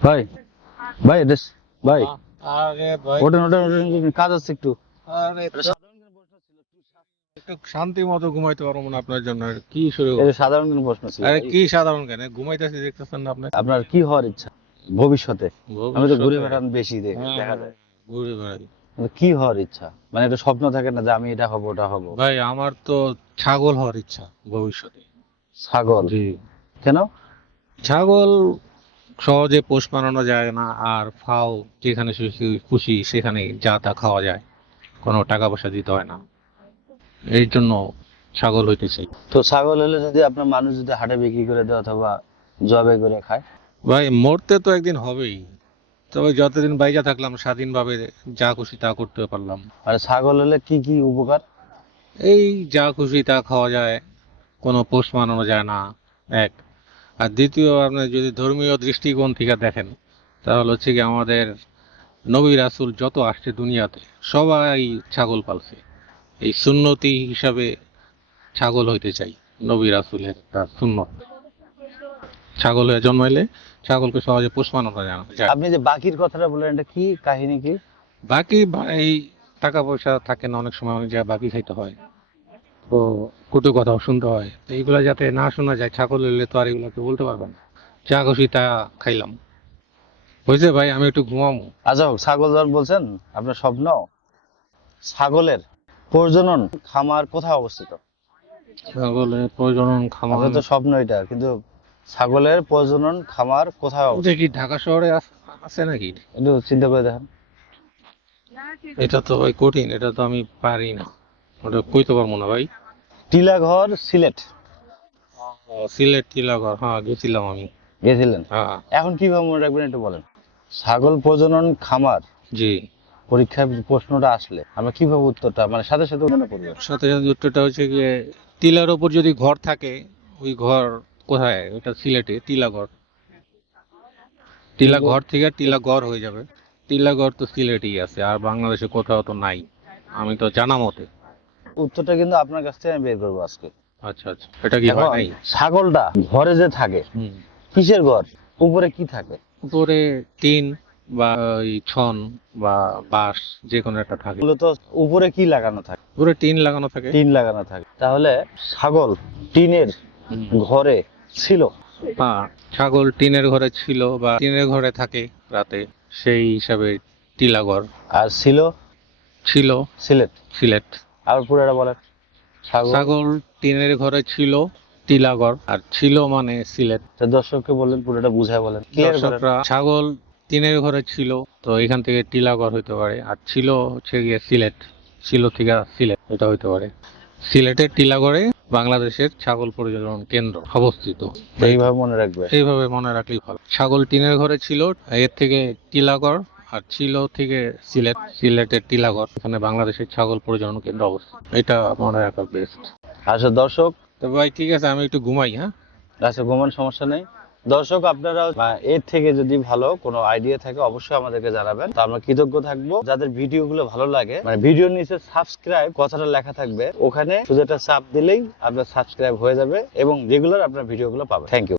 ভাই ভাই ভাই। আরে ভাই। ওঠেন ওঠেন ওঠেন কাজ আছে একটু। শান্তি মতো ঘুমাইতে পারব না আপনার জন্য। কি শুরু সাধারণ কোনো প্রশ্ন ছিল। আরে কি সাধারণ কেন? ঘুমাইতেছি দেখতেছেন না আপনি? আপনার কি হওয়ার ইচ্ছা ভবিষ্যতে? আমি তো ঘুরে বেড়ান বেশি হ্যাঁ, দেখা যায়। ঘুরে বেড়াই। কি হওয়ার ইচ্ছা? মানে একটা স্বপ্ন থাকে না যে আমি এটা হব ওটা হব। ভাই আমার তো ছাগল হওয়ার ইচ্ছা ভবিষ্যতে। ছাগল? জি। কেন? ছাগল সহজে পোষ মানানো যায় না আর ফাও যেখানে খুশি- সেখানে যা তা খাওয়া যায়। কোনো টাকা পয়সা দিতে হয় না। এই জন্য ছাগল হইতে চাই তো ছাগল হলে যদি আপনার মানুষ যদি হাটে বিক্রি করে দেয় অথবা জবে করে খায়? ভাই মরতে তো একদিন হবেই। তবে যতদিন বাইজা থাকলাম স্বাধীনভাবে যা খুশি তা করতে পারলাম। আর ছাগল হলে কি কি উপকার? এই যা খুশি তা খাওয়া যায় কোনো পোষ মানানো যায় না। এক আর দ্বিতীয় আপনি যদি ধর্মীয় দৃষ্টিকোণ থেকে দেখেন তাহলে হচ্ছে কি আমাদের নবী রাসূল যত আসছে দুনিয়াতে সবাই ছাগল পালছে। এই সুন্নতি হিসাবে ছাগল হইতে চাই নবী রাসূলের একটা সুন্নত। ছাগল হয়ে জন্মাইলে ছাগলকে সহজে পোষ মানানো যায় আপনি যে বাকির কথাটা বললেন এটা কি কাহিনী কি? বাকি এই টাকা পয়সা থাকে না অনেক সময় অনেক জায়গায় বাকি খাইতে হয়। তো কটু কথাও শুনতে হয়। তো এইগুলা যাতে না শোনা যায় ছাগল এলে তো আর এগুলোকে বলতে পারবেন না। যা খুশি তা খাইলাম। হয়েছে ভাই আমি একটু ঘুমাবো। আচ্ছা হোক, ছাগল যখন বলছেন আপনার স্বপ্ন? ছাগলের প্রজনন খামার কোথায় অবস্থিত? ছাগলের প্রজনন খামার তো স্বপ্ন এটা কিন্তু ছাগলের প্রজনন খামার কোথায় অবস্থিত? কি ঢাকা শহরে আছে নাকি? একটু চিন্তা করে দেখেন। এটা তো ভাই কঠিন এটা তো আমি পারি না। ওটা কইতে পারব না ভাই? টিলাঘর সিলেট। সিলেট টিলাগড় হ্যাঁ গেছিলাম আমি। গেছিলেন? হ্যাঁ। এখন কীভাবে মনে রাখবেন একটু বলেন। ছাগল প্রজনন খামার। জি। পরীক্ষায় প্রশ্নটা আসলে। আমরা কীভাবে উত্তরটা? মানে সাথে সাথে মনে পড়বে সাথে সাথে উত্তরটা হচ্ছে গিয়ে টিলার ওপর যদি ঘর থাকে ওই ঘর কোথায়? ওটা সিলেটে টিলাগড় টিলা ঘর থেকে টিলা গড় হয়ে যাবে। টিলাগড় তো সিলেটেই আছে আর বাংলাদেশে কোথাও তো নাই। আমি তো জানা মতে। উত্তরটা কিন্তু আপনার কাছ থেকে আমি বের করব আজকে। আচ্ছা আচ্ছা। এটা কি হয় নাই ছাগলটা ঘরে যে থাকে। কিসের ঘর? উপরে কি থাকে? উপরে টিন বা ওই ছন বা বাঁশ যে কোনো একটা থাকে। মূলত উপরে কি লাগানো থাকে? উপরে টিন লাগানো থাকে। টিন লাগানো থাকে। তাহলে ছাগল টিনের ঘরে ছিল? হ্যাঁ ছাগল টিনের ঘরে ছিল বা টিনের ঘরে থাকে রাতে সেই হিসাবে টিলাগড় আর ছিল? ছিল। সিলেট। সিলেট। আর পুরোটা বলেন ছাগল ছাগল টিনের ঘরে ছিল আর ছিল মানে সিলেট। তো দর্শককে বলেন পুরোটা বুঝায় বলেন। দর্শকরা ছাগল টিনের ঘরে ছিল তো এখান থেকে টিলাগড় হইতে পারে আর ছিল হচ্ছে গিয়ে সিলেট। ছিল থেকে সিলেট এটা হইতে পারে। সিলেটের টিলাগড়ে বাংলাদেশের ছাগল প্রজনন কেন্দ্র অবস্থিত। এইভাবে মনে রাখবে। এইভাবে মনে রাখলেই ভালো। ছাগল টিনের ঘরে ছিল এর থেকে টিলাগড় আর ছিল থেকে সিলেট সিলেটের টিলাগড় এখানে বাংলাদেশের ছাগল প্রজনন কেন্দ্র অবস্থিত। এটা মনে রাখা বেস্ট আচ্ছা দর্শক। তো ভাই ঠিক আছে আমি একটু ঘুমাই হ্যাঁ? আচ্ছা ঘুমান সমস্যা নেই। দর্শক আপনারা এর থেকে যদি ভালো কোনো আইডিয়া থাকে অবশ্যই আমাদেরকে জানাবেন। তো আমরা কৃতজ্ঞ থাকব। যাদের ভিডিও গুলো ভালো লাগে মানে ভিডিওর নিচে সাবস্ক্রাইব কথাটা লেখা থাকবে। ওখানে শুধু একটা চাপ দিলেই আপনার সাবস্ক্রাইব হয়ে যাবে এবং রেগুলার আপনার ভিডিও গুলো পাবেন। Thank you